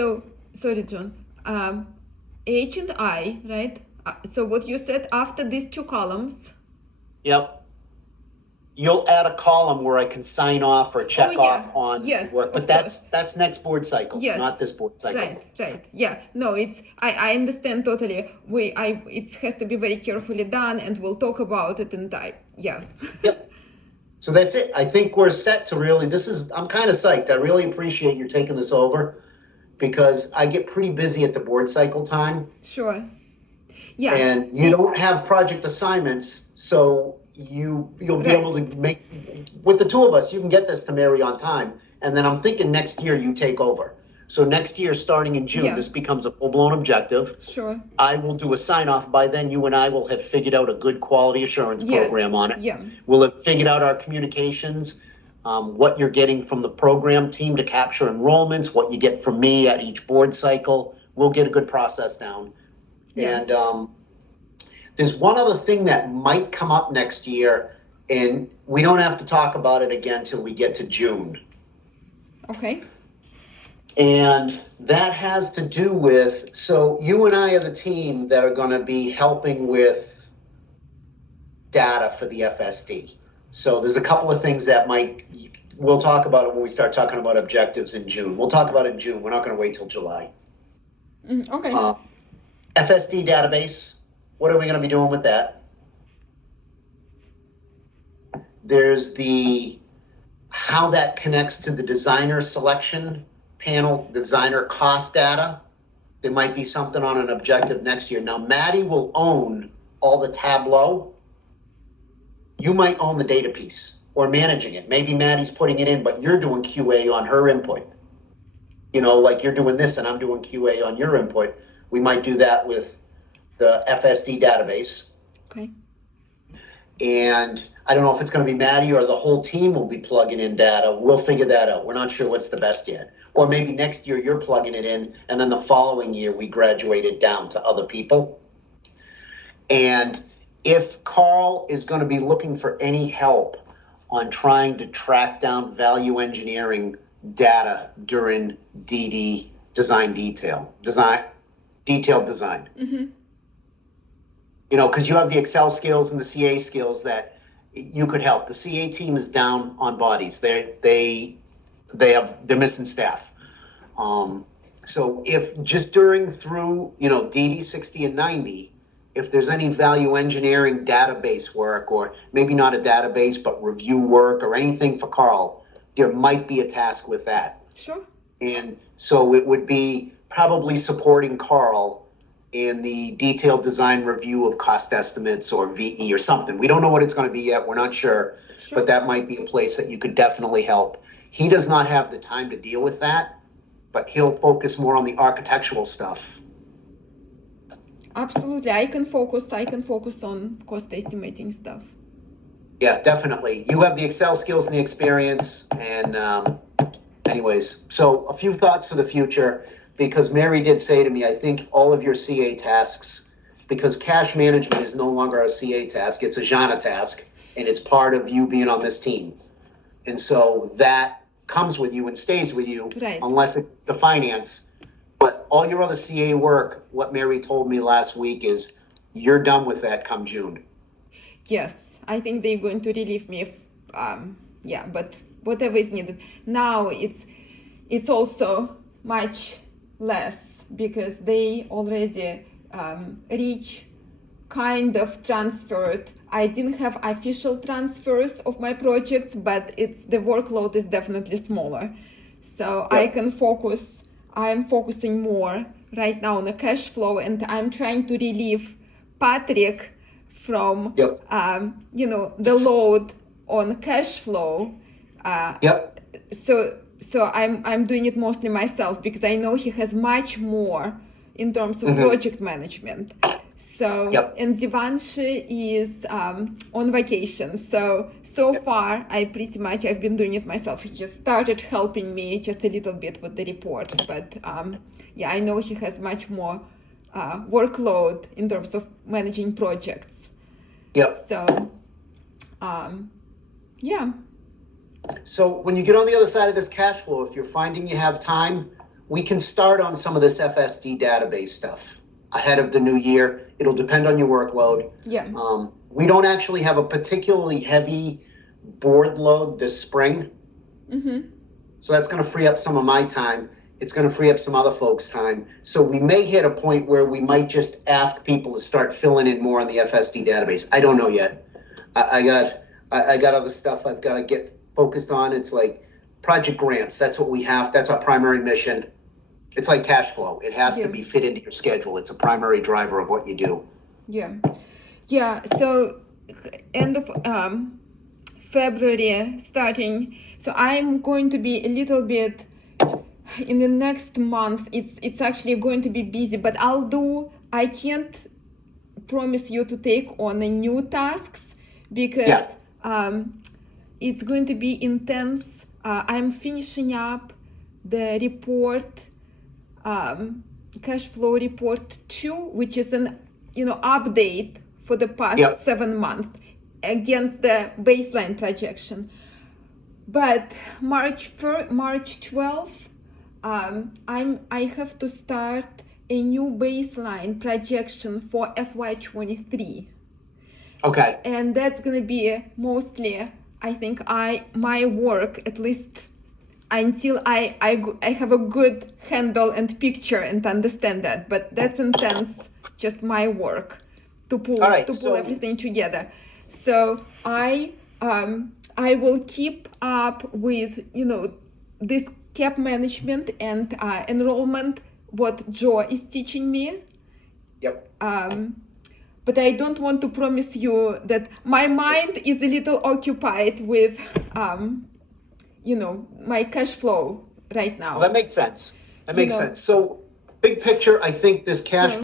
So, sorry, John. H and I, right? So what you said after these two columns. Yep. You'll add a column where I can sign off or check off on yes, work, but that's next board cycle, not this board cycle. Right. Yeah. No, I understand totally. It has to be very carefully done, and we'll talk about it in time. Yeah. Yep. So that's it. I think we're set to really, I'm kind of psyched. I really appreciate you taking this over because I get pretty busy at the board cycle time. Sure. Yeah. And you don't have project assignments, so you'll be able to make, with the two of us, you can get this to Mary on time. And then I'm thinking next year you take over. So next year, starting in June, this becomes a full-blown objective. Sure. I will do a sign-off. By then, you and I will have figured out a good quality assurance program on it. Yeah. We'll have figured out our communications, what you're getting from the program team to capture enrollments, what you get from me at each board cycle. We'll get a good process down. Yeah. And there's one other thing that might come up next year, and we don't have to talk about it again till we get to June. Okay. And that has to do with, so you and I are the team that are going to be helping with data for the FSD. So there's a couple of things that we'll talk about it when we start talking about objectives in June. We'll talk about it in June. We're not going to wait till July. Okay. FSD database. What are we going to be doing with that? There's how that connects to the designer selection panel, designer cost data. There might be something on an objective next year. Now, Maddie will own all the Tableau. You might own the data piece or managing it. Maybe Maddie's putting it in, but you're doing QA on her input. Like you're doing this and I'm doing QA on your input. We might do that with the FSD database. Okay. And I don't know if it's going to be Maddie or the whole team will be plugging in data. We'll figure that out. We're not sure what's the best yet. Or maybe next year you're plugging it in, and then the following year we graduate it down to other people. And if Carl is going to be looking for any help on trying to track down value engineering data during DD detailed design. Mm-hmm. Because you have the Excel skills and the CA skills that you could help. The CA team is down on bodies. They're missing staff. So if just through DD 60 and 90, if there's any value engineering database work, or maybe not a database, but review work or anything for Carl, there might be a task with that. Sure. And so it would be probably supporting Carl in the detailed design review of cost estimates or VE or something. We don't know what it's going to be yet. We're not sure, but that might be a place that you could definitely help. He does not have the time to deal with that, but he'll focus more on the architectural stuff. Absolutely. I can focus on cost estimating stuff. Yeah, definitely. You have the Excel skills and the experience. And anyways, so a few thoughts for the future, because Mary did say to me, I think all of your CA tasks, because cash management is no longer a CA task, it's a Jana task, and it's part of you being on this team. And so that comes with you and stays with you, unless it's the finance. But all your other CA work, what Mary told me last week is you're done with that come June. Yes, I think they're going to relieve me. But whatever is needed. Now it's also much less because they already transferred. I didn't have official transfers of my projects, but the workload is definitely smaller. So I can focus. I'm focusing more right now on the cash flow, and I'm trying to relieve Patrick from the load on cash flow. So I'm doing it mostly myself because I know he has much more in terms of project management. So and Devanshi is on vacation. So far I've been doing it myself. He just started helping me just a little bit with the report, but I know he has much more workload in terms of managing projects. So So when you get on the other side of this cash flow, if you're finding you have time, we can start on some of this FSD database stuff ahead of the new year. It'll depend on your workload. Yeah. We don't actually have a particularly heavy board load this spring. Mm-hmm. So that's going to free up some of my time. It's going to free up some other folks' time. So we may hit a point where we might just ask people to start filling in more on the FSD database. I don't know yet. I got other stuff I've got to get focused on. It's like project grants. That's what we have. That's our primary mission. It's like cash flow. It has to be fit into your schedule. It's a primary driver of what you do. Yeah. Yeah. So end of February starting. So I'm going to be a little bit in the next month. It's actually going to be busy, but I can't promise you to take on the new tasks because it's going to be intense. I'm finishing up the report, cash flow report 2, which is an update for the past 7 months against the baseline projection. But March 12th, I have to start a new baseline projection for FY23. Okay. And that's gonna be mostly, I think, my work, at least until I have a good handle and picture and understand that. But that's intense, just my work to pull everything together. So I will keep up with this cap management and enrollment, what Joe is teaching me. Yep. But I don't want to promise you that my mind is a little occupied with my cash flow right now. Well, that makes sense. So big picture, I think this cash